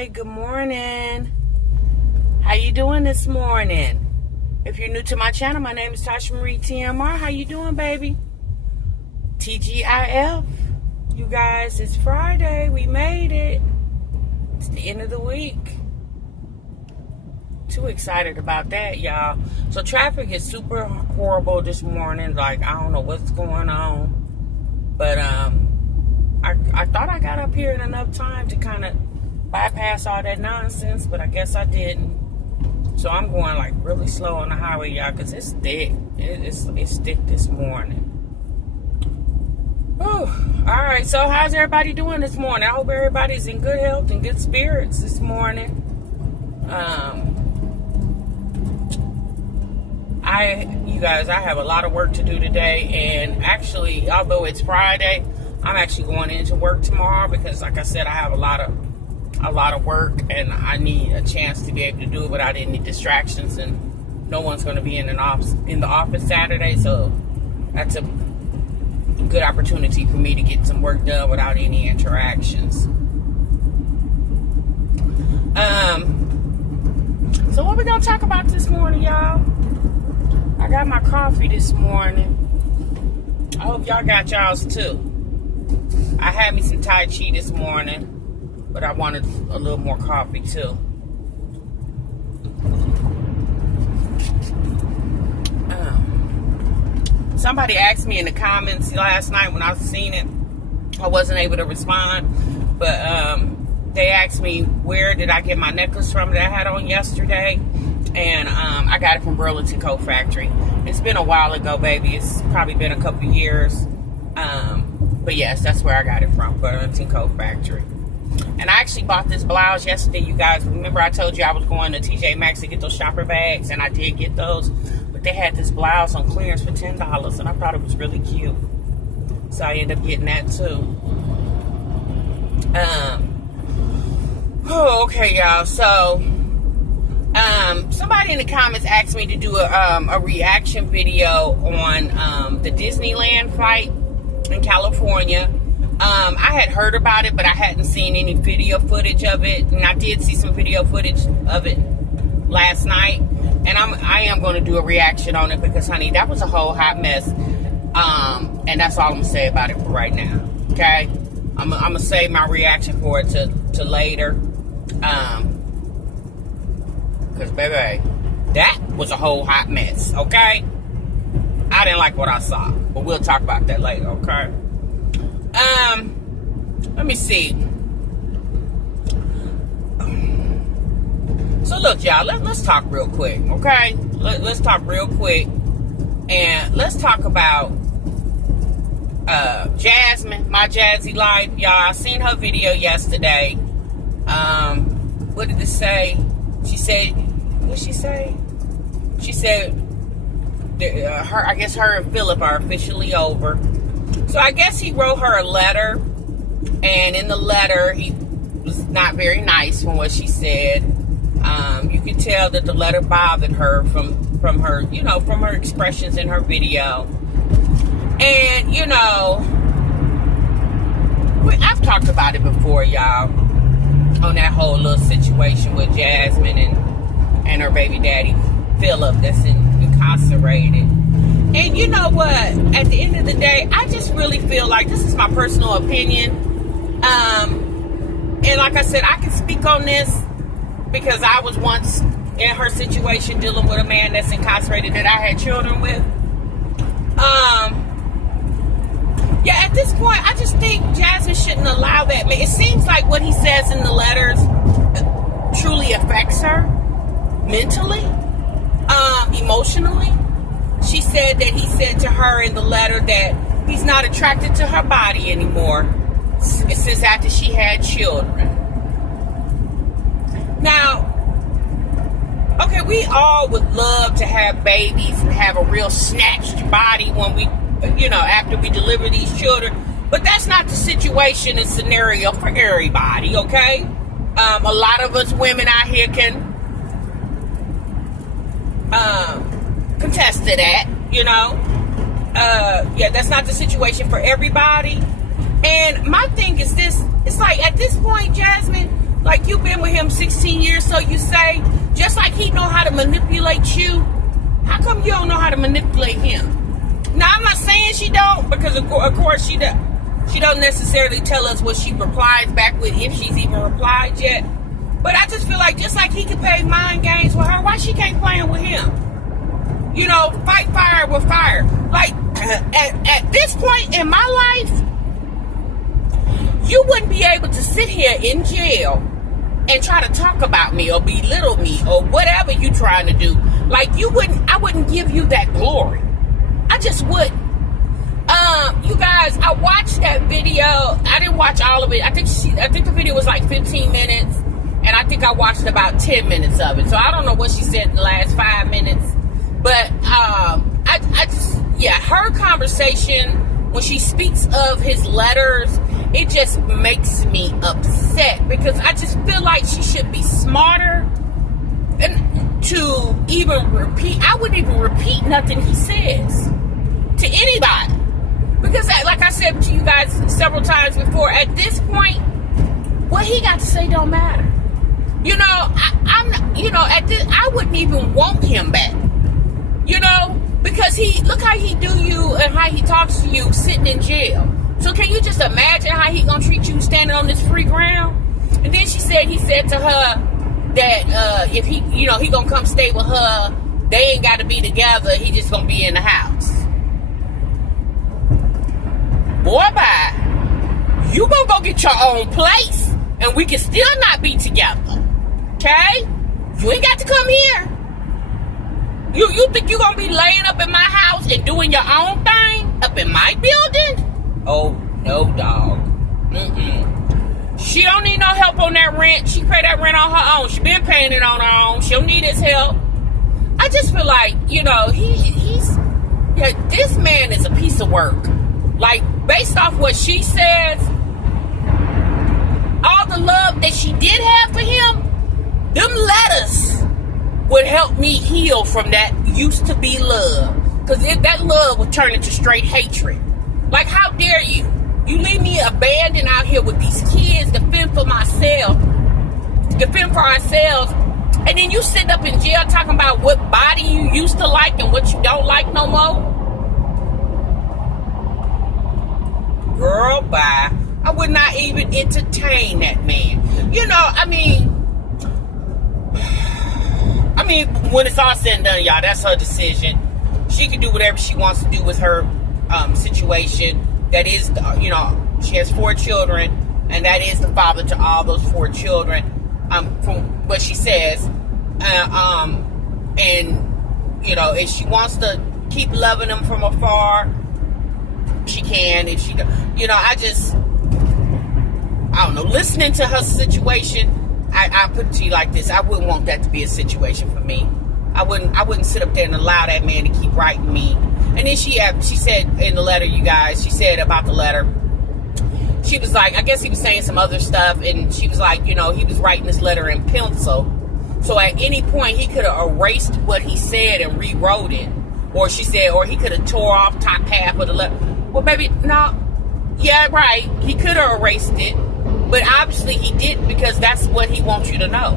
Hey, good morning. How you doing this morning? If you're new to my channel, my name is Tasha Marie TMR. How you doing, baby? TGIF. You guys, it's Friday. We made it. It's the end of the week. Too excited about that, y'all. So traffic is super horrible this morning. Like, I don't know what's going on. But I thought I got up here in enough time to kind of bypass all that nonsense, but I guess I didn't. So I'm going like really slow on the highway, y'all, because it's thick. It's thick this morning. Whew. All right, so how's everybody doing this morning? I hope everybody's in good health and good spirits this morning. You guys, I have a lot of work to do today, and actually, although it's Friday, I'm actually going into work tomorrow because, like I said, I have a lot of work, and I need a chance to be able to do it without any distractions, and no one's going to be in the office Saturday, so that's a good opportunity for me to get some work done without any interactions. So what we gonna talk about this morning, y'all? I got my coffee this morning. I hope y'all got y'all's too. I had me some Tai Chi this morning, but I wanted a little more coffee too. Somebody asked me in the comments last night when I seen it. I wasn't able to respond, but they asked me where did I get my necklace from that I had on yesterday, and I got it from Burlington Coat Factory. It's been a while ago, baby. It's probably been a couple years, but yes, that's where I got it from, Burlington Coat Factory. And I actually bought this blouse yesterday, you guys. Remember I told you I was going to TJ Maxx to get those shopper bags, and I did get those. But they had this blouse on clearance for $10, and I thought it was really cute. So I ended up getting that too. Okay, y'all. So, somebody in the comments asked me to do a reaction video on the Disneyland flight in California. I had heard about it, but I hadn't seen any video footage of it, and I did see some video footage of it last night, and I am going to do a reaction on it because, honey, that was a whole hot mess, and that's all I'm going to say about it for right now, okay? I'm going to save my reaction for it to later, because, baby, that was a whole hot mess, okay? I didn't like what I saw, but we'll talk about that later, okay? Let me see. So look, y'all, let's talk real quick, okay? Let's talk real quick, and let's talk about Jasmine, my Jazzy Life, y'all. I seen her video yesterday. What did it say? She said, what'd she say? She said I guess her and Philip are officially over. So I guess he wrote her a letter, and in the letter he was not very nice from what she said. You could tell that the letter bothered her from her, you know, from her expressions in her video. And, you know, I've talked about it before, y'all, on that whole little situation with Jasmine and her baby daddy, Philip, that's incarcerated. And you know what? At the end of the day, I just really feel like, this is my personal opinion. And like I said, I can speak on this because I was once in her situation dealing with a man that's incarcerated that I had children with. Yeah, at this point, I just think Jasmine shouldn't allow that man. It seems like what he says in the letters truly affects her mentally, emotionally. She said that he said to her in the letter that he's not attracted to her body anymore since after she had children. Now, okay, we all would love to have babies and have a real snatched body when we, you know, after we deliver these children. But that's not the situation and scenario for everybody, okay? A lot of us women out here can contest to that, you know. Yeah, that's not the situation for everybody. And my thing is this, it's like at this point, Jasmine, Like, you've been with him 16 years, so you say, just like he know how to manipulate you, how come you don't know how to manipulate him? Now, I'm not saying she don't, because of course she don't necessarily tell us what she replies back with, if she's even replied yet. But I just feel like, just like he can play mind games with her, why she can't play them with him? You know, fight fire with fire. Like, at this point in my life, you wouldn't be able to sit here in jail and try to talk about me or belittle me or whatever you trying to do. Like, I wouldn't give you that glory. I just wouldn't. You guys, I watched that video. I didn't watch all of it. I think the video was like 15 minutes, and I think I watched about 10 minutes of it. So I don't know what she said in the last 5 minutes. But I just, yeah, her conversation, when she speaks of his letters, it just makes me upset, because I just feel like she should be smarter and to even repeat. I wouldn't even repeat nothing he says to anybody, because like I said to you guys several times before, at this point, what he got to say don't matter. You know, I wouldn't even want him back. You know, because look how he do you and how he talks to you sitting in jail. So can you just imagine how he gonna treat you standing on this free ground? And then he said to her that if he gonna come stay with her, they ain't got to be together. He just gonna be in the house. Boy, bye. You gonna go get your own place, and we can still not be together. Okay? You ain't got to come here. You think you gonna be laying up in my house and doing your own thing up in my building? Oh, no, dog. She don't need no help on that rent. She pay that rent on her own. She been paying it on her own. She don't need his help. I just feel like, you know, this man is a piece of work. Like, based off what she says, all the love that she did have for him, them letters would help me heal from that used to be love. Because if that love would turn into straight hatred. Like, how dare you? You leave me abandoned out here with these kids to fend for ourselves, and then you sit up in jail talking about what body you used to like and what you don't like no more? Girl, bye. I would not even entertain that man. You know, I mean, when it's all said and done, y'all, that's her decision. She can do whatever she wants to do with her situation. That is, you know, she has 4 children, and that is the father to all those 4 children, from what she says. And, you know, if she wants to keep loving them from afar, she can. If she, you know, I don't know, listening to her situation, I put it to you like this: I wouldn't want that to be a situation for me. I wouldn't sit up there and allow that man to keep writing me. And then she said in the letter, you guys, she said about the letter, she was like, I guess he was saying some other stuff, and she was like, you know, he was writing this letter in pencil, so at any point he could have erased what he said and rewrote it. Or she said, or he could have tore off top half of the letter. Well, baby, no, yeah, right, he could have erased it, but obviously he didn't, because that's what he wants you to know.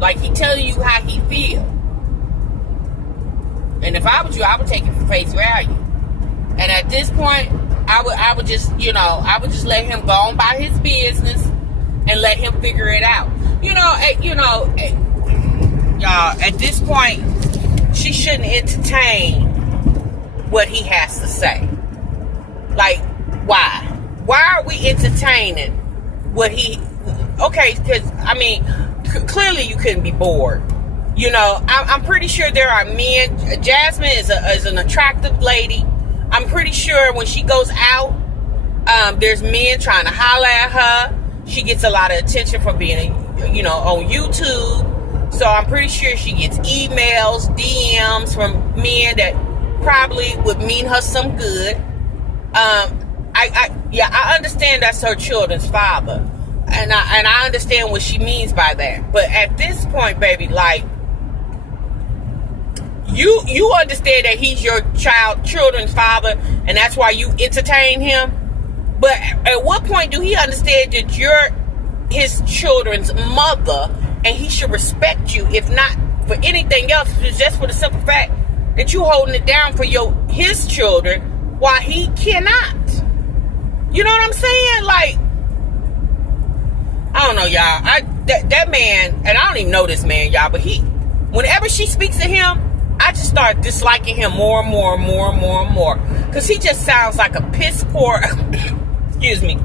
Like, he telling you how he feels. And if I was you, I would take it for face value. And at this point, I would just, you know, I would just let him go on by his business and let him figure it out. Y'all, at this point, she shouldn't entertain what he has to say. Like, why? Why are we entertaining what he... Okay, because, I mean, clearly you couldn't be bored. You know, I'm pretty sure there are men. Jasmine is an attractive lady. I'm pretty sure when she goes out, there's men trying to holler at her. She gets a lot of attention from being, you know, on YouTube. So I'm pretty sure she gets emails, DMs from men that probably would mean her some good. I understand that's her children's father. And I understand what she means by that. But at this point, baby, like, you understand that he's your children's father, and that's why you entertain him. But at what point do he understand that you're his children's mother, and he should respect you, if not for anything else, just for the simple fact that you holding it down for his children while he cannot. You know what I'm saying? Like, I don't know, y'all. That man, and I don't even know this man, y'all, but whenever she speaks to him, I just start disliking him more and more and more and more and more. Because he just sounds like a piss poor, excuse me.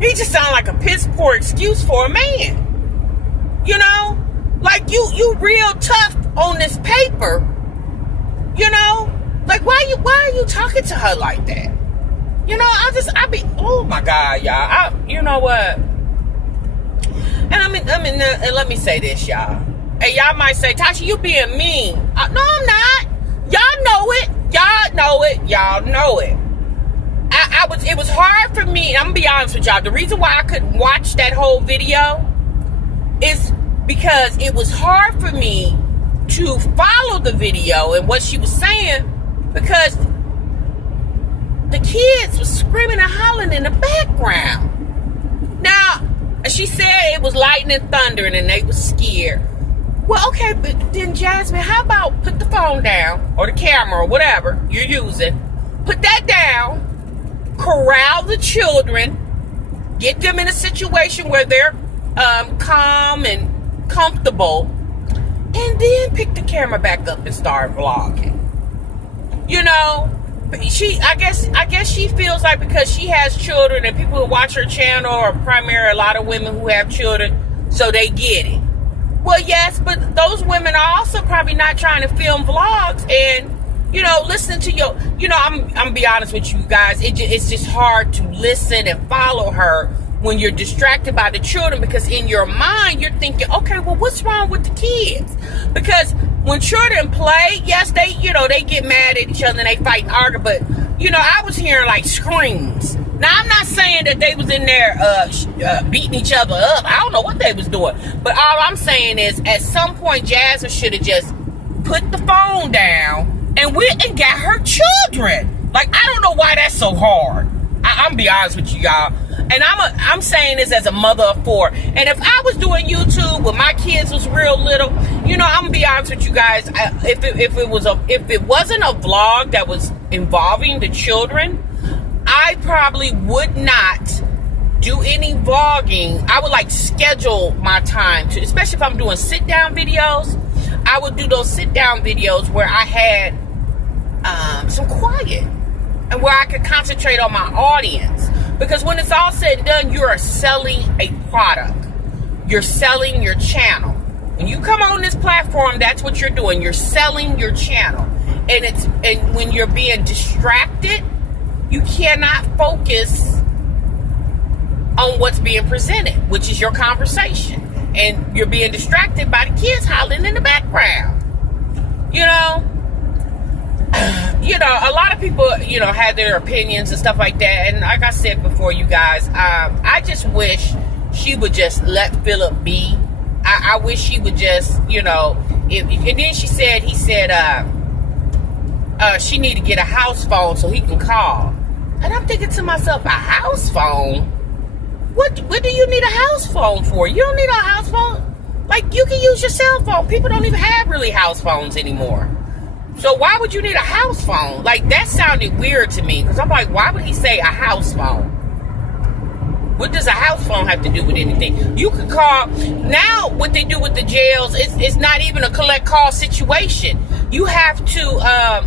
He just sounds like a piss poor excuse for a man. You know? Like, you real tough on this paper. You know? Like, why are you talking to her like that? You know, oh my God, y'all. You know what? And let me say this, y'all. And y'all might say, Tasha, you being mean. No, I'm not. Y'all know it. Y'all know it. Y'all know it. It was hard for me. I'm gonna be honest with y'all. The reason why I couldn't watch that whole video is because it was hard for me to follow the video and what she was saying, because the kids were screaming and hollering in the background. Now, she said it was lightning and thunder and they were scared. Well, okay, but then Jasmine, how about put the phone down, or the camera, or whatever you're using, put that down, corral the children, get them in a situation where they're calm and comfortable, and then pick the camera back up and start vlogging. You know, I guess she feels like because she has children and people who watch her channel are primarily a lot of women who have children, so they get it. Well, yes, but those women are also probably not trying to film vlogs and, you know, listen to I'm gonna be honest with you guys. It's just hard to listen and follow her when you're distracted by the children, because in your mind, you're thinking, okay, well, what's wrong with the kids? Because when children play, yes, they get mad at each other and they fight and argue, but, I was hearing like screams. Now, I'm not saying that they was in there beating each other up. I don't know what they was doing. But all I'm saying is, at some point, Jasmine should have just put the phone down and went and got her children. Like, I don't know why that's so hard. I'm gonna be honest with you, y'all. And I'm saying this as a mother of 4. And if I was doing YouTube when my kids was real little, I'm gonna be honest with you guys. If it wasn't a vlog that was involving the children, I probably would not do any vlogging. I would schedule my time to, especially if I'm doing sit down videos. I would do those sit down videos where I had some quiet and where I could concentrate on my audience. Because when it's all said and done, you are selling a product. You're selling your channel. When you come on this platform, that's what you're doing. You're selling your channel. And when you're being distracted, you cannot focus on what's being presented, which is your conversation. And you're being distracted by the kids hollering in the background. A lot of people, have their opinions and stuff like that. And like I said before, you guys, I just wish she would just let Philip be. I wish she would just, and then he said, she need to get a house phone so he can call. And I'm thinking to myself, a house phone? What do you need a house phone for? You don't need a house phone. Like, you can use your cell phone. People don't even have really house phones anymore. So why would you need a house phone? Like, that sounded weird to me. Because I'm like, why would he say a house phone? What does a house phone have to do with anything? You could call. Now, what they do with the jails, it's not even a collect call situation. You have to,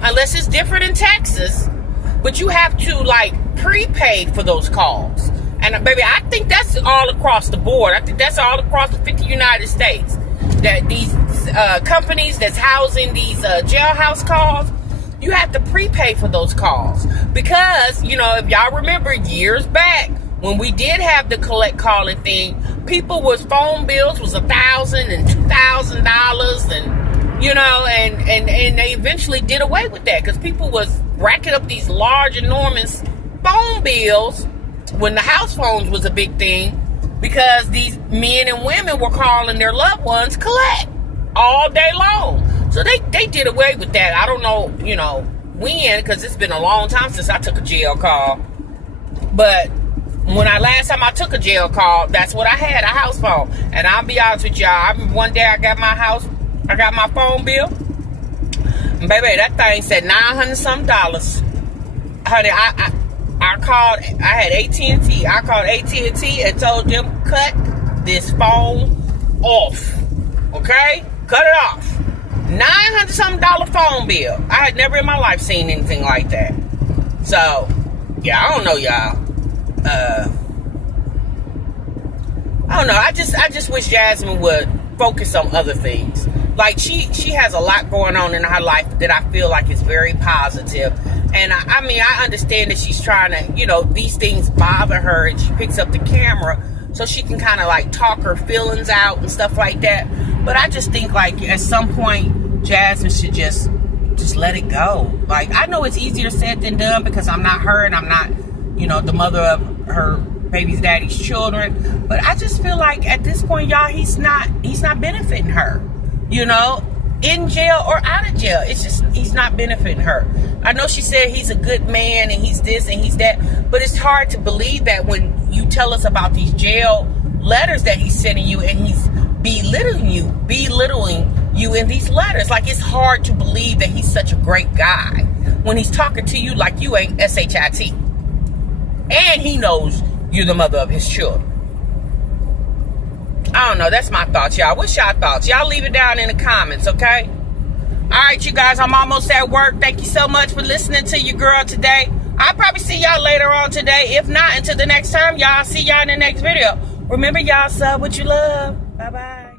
unless it's different in Texas, but you have to, prepay for those calls. And, baby, I think that's all across the board. I think that's all across the 50 United States. That these companies that's housing these jailhouse calls, you have to prepay for those calls. Because, if y'all remember years back, when we did have the collect calling thing, people with phone bills was $1,000 and $2,000, and they eventually did away with that because people was racking up these large, enormous phone bills when the house phones was a big thing, because these men and women were calling their loved ones collect all day long. So they did away with that. I don't know, when, because it's been a long time since I took a jail call. But when last time I took a jail call, that's what I had, a house phone. And I'll be honest with y'all, I remember one day I got my phone bill. And baby, that thing said $900 something. Honey, I called, I had AT&T. I called AT&T and told them, cut this phone off. Okay? Cut it off. $900 something phone bill. I had never in my life seen anything like that. So, yeah, I don't know, y'all. I don't know. I just wish Jasmine would focus on other things. Like she has a lot going on in her life that I feel like is very positive. And I mean, I understand that she's trying to, you know, these things bother her, and she picks up the camera so she can kind of like talk her feelings out and stuff like that. But I just think like at some point, Jasmine should just let it go. Like, I know it's easier said than done because I'm not her and I'm not, you know, the mother of her baby's daddy's children. But I just feel like at this point, y'all, he's not benefiting her. You know, in jail or out of jail. It's just, he's not benefiting her. I know she said he's a good man and he's this and he's that, but it's hard to believe that when you tell us about these jail letters that he's sending you and he's belittling you in these letters. Like, it's hard to believe that he's such a great guy when he's talking to you like you ain't SHIT. And he knows you're the mother of his children. I don't know. That's my thoughts, y'all. What's y'all thoughts? Y'all leave it down in the comments, okay? All right, you guys. I'm almost at work. Thank you so much for listening to your girl today. I'll probably see y'all later on today. If not, until the next time, y'all, see y'all in the next video. Remember, y'all, sub what you love. Bye-bye.